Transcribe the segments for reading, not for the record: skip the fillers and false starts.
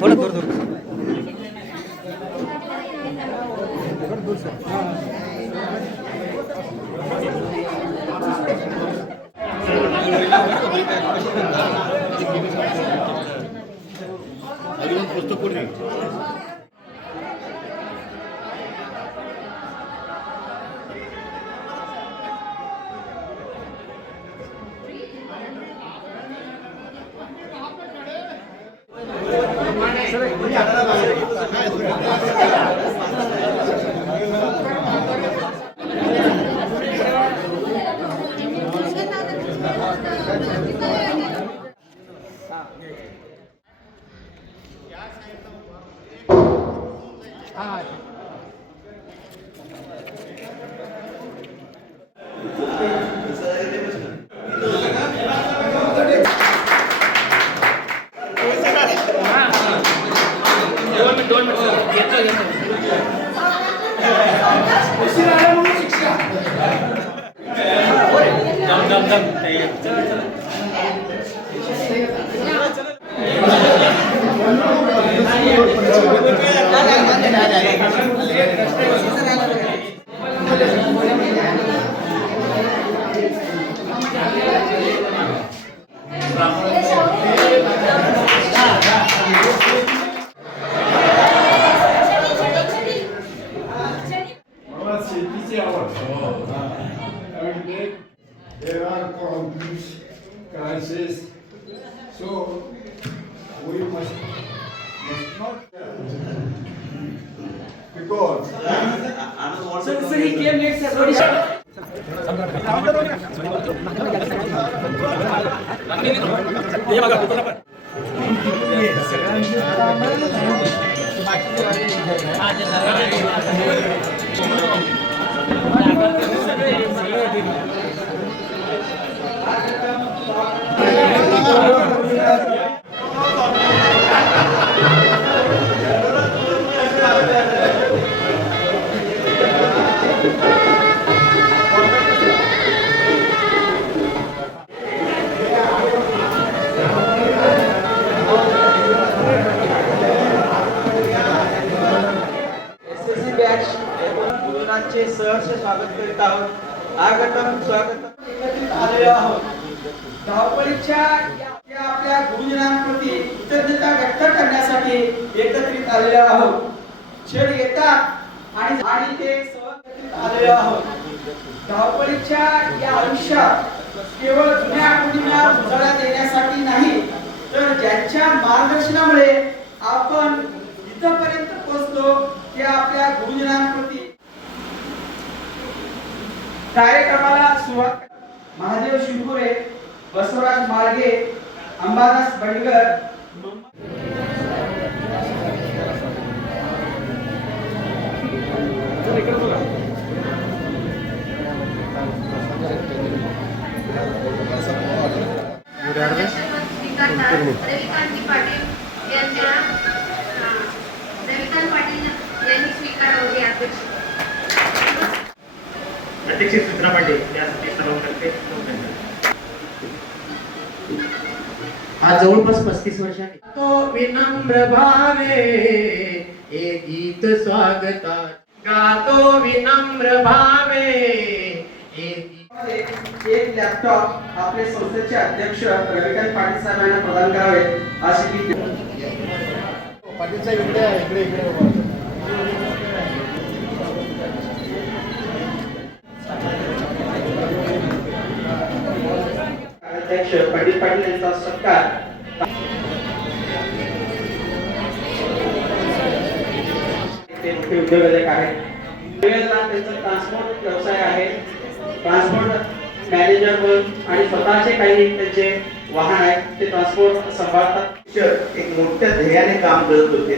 थोड़ा दूर दूर There are conflicts, crises, so we must not because so he came late, sir. सहर्ष स्वागत करीत आहोत. आगतम स्वागतम एकत्रित आलेलो आहोत. धावपळीच्या आपल्या गुरुजनांप्रती कृतज्ञता व्यक्त करण्यासाठी एकत्रित आलेलो आहोत. क्षण येतात आणि ते एकत्रित आलेलो आहोत. धावपळीच्या या आयुष्यात केवळ जुन्या आठवणींना उजाळा देण्यासाठी नाही, तर ज्यांच्या मार्गदर्शनामुळे आपण इथपर्यंत पोहोचलो त्या आपल्या गुरुजनांप्रती कार्यक्रमाला सुरुवात. महादेव शिंगोरे, बसवराज मार्गे, अंबादास बडगर, अध्यक्ष सूचना पाटील यासाठी सर्व करते. आज जवळपास 35 वर्षांनी तो विनम्र भावे हे गीत स्वागतात गातो विनम्र भावे एक लॅपटॉप आपले संस्थेचे अध्यक्ष रविकांत पाटील साहेबांना प्रदान करावे अशी मी पाटील साहेब इकडे अध्यक्ष पाटील यांचा सत्कार. ते मुख्य उद्योजक आहेत. त्यांचा ट्रान्सपोर्ट व्यवसाय आहे. ट्रान्सपोर्ट मॅनेजर म्हणून आणि स्वतःचे काही त्यांचे वाहन आहेत ते ट्रान्सपोर्ट सांभाळतात. एक मोठ्या ध्येयाने काम करत होते.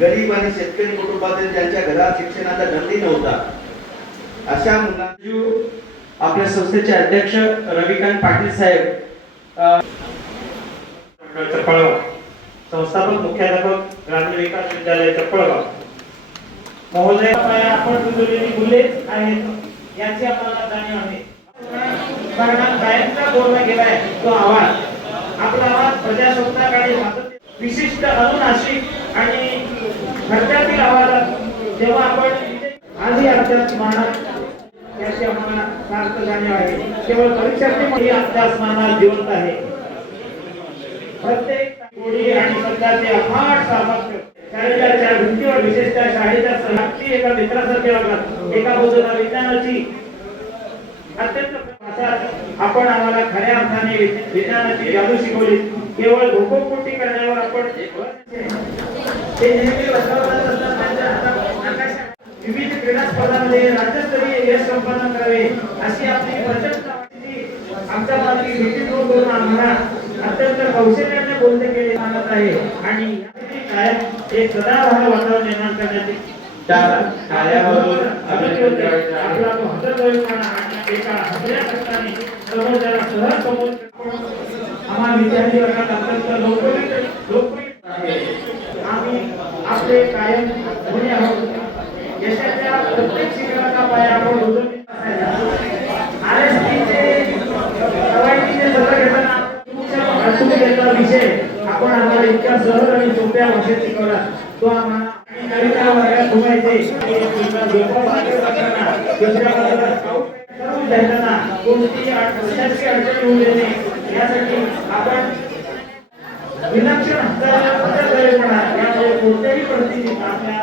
गरीब आणि शेतकरी कुटुंबातील ज्यांच्या घरात शिक्षणाचा गती नव्हता अशा मुलांना आपल्या संस्थेचे अध्यक्ष रविकांत पाटील साहेब, चपळगाव, संस्थापक मुख्याध्यापक ग्रामीण विकास विद्यालय चपळगाव, महोदय आपण रुजवलेली मुले आहेत याची आम्हाला जाणीव आहे. कारण कायमचा बोलला गेलाय तो आवाज आपला आवाज प्रजासत्ताक आणि विशिष्ट अनुनासिक आणि घरट्यातील आवाजात जेव्हा आपण आधी आपल्या स्मरणात याची आम्हाला सार्थ जाणीव आहे. केवळ परीक्षार्थी आपल्या स्मरणात जिवंत आहे. प्रत्येक गोडी आणि शब्दाचे अफाट सामर्थ्य शाळेच्या चार भिंतीवर विशेषतः शाळेच्या सहभागी एका मित्रासारखे वागतात. एका बाजूला विज्ञानाची अत्यंत भाषात आपण आम्हाला खऱ्या अर्थाने विज्ञानाची जादू शिकवली. केवळ घोकोपोटी करण्यावर आपण ते नेहमी वातावरणात असतात. त्यांच्या हातात आकाशात विविध क्रीडा स्पर्धांमध्ये राज्यस्तरीय यश संपादन करावे अशी आपली प्रचंड आमच्या मागे भेटी करून आम्हाला अत्यंत कौशल्याने बोलते केले मानत आहे. आणि काय एक सदाबहार वातावरण निर्माण करण्याची आपला तो हतबलपणा आणि एका हसऱ्या कष्टाने समोरच्याला सहज समोर आम्हा विद्यार्थी वर्गात अत्यंत लोकप्रिय आहे. आम्ही आपले कायम गुणी आहोत. यशाच्या प्रत्येक शिखराचा पाया आपण उचलून विषय आपण आम्हाला इतक्या सहज आणि सोप्या भाषेत शिकवला. तो आम्हाला कविता वर्गात घुमायचे कोणतीही अडचण होऊ देणे यासाठी आपण विलक्षण हस्तांतरण यामुळे कोणत्याही परिस्थितीत आपल्या